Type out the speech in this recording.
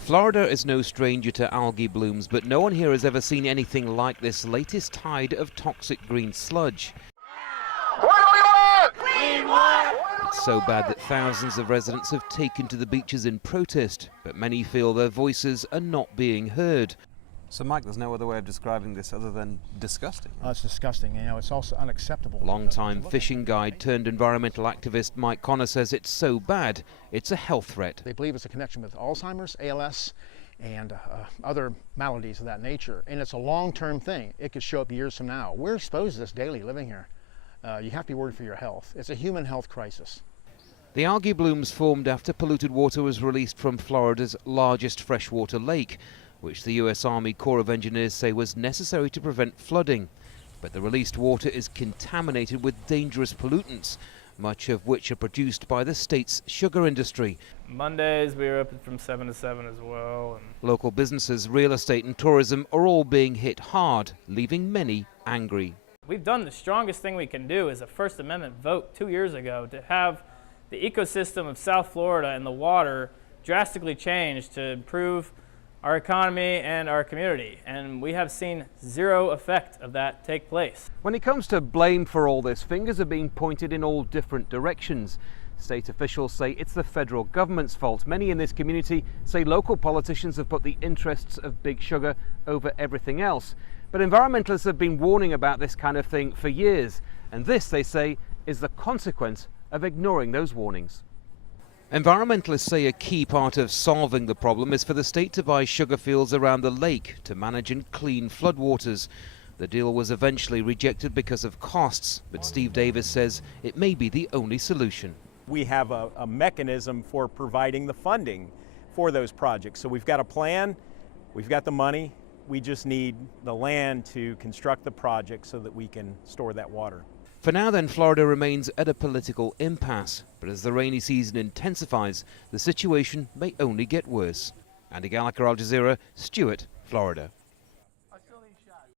Florida is no stranger to algae blooms, but no one here has ever seen anything like this latest tide of toxic green sludge. What do we want? Clean water! It's so bad that thousands of residents have taken to the beaches in protest, but many feel their voices are not being heard. So, Mike, there's no other way of describing this other than disgusting. It's disgusting. You know, it's also unacceptable. Long-time fishing guide turned environmental activist Mike Connor says it's so bad, it's a health threat. They believe it's a connection with Alzheimer's, ALS, and other maladies of that nature. And it's a long-term thing. It could show up years from now. We're exposed to this daily living here. You have to be worried for your health. It's a human health crisis. The algae blooms formed after polluted water was released from Florida's largest freshwater lake, which the U.S. Army Corps of Engineers say was necessary to prevent flooding. But the released water is contaminated with dangerous pollutants, much of which are produced by the state's sugar industry. Mondays we were open from 7 to 7 as well. Local businesses, real estate and tourism are all being hit hard, leaving many angry. We've done the strongest thing we can do as a First Amendment vote 2 years ago to have the ecosystem of South Florida and the water drastically changed to improve our economy and our community, and we have seen zero effect of that take place. When it comes to blame for all this, fingers are being pointed in all different directions. State officials say it's the federal government's fault. Many in this community say local politicians have put the interests of Big Sugar over everything else. But environmentalists have been warning about this kind of thing for years, and this, they say, is the consequence of ignoring those warnings. Environmentalists say a key part of solving the problem is for the state to buy sugar fields around the lake to manage and clean floodwaters. The deal was eventually rejected because of costs, but Steve Davis says it may be the only solution. We have a mechanism for providing the funding for those projects. So we've got a plan, we've got the money, we just need the land to construct the project so that we can store that water. For now then, Florida remains at a political impasse, but as the rainy season intensifies, the situation may only get worse. Andy Gallagher, Al Jazeera, Stewart, Florida.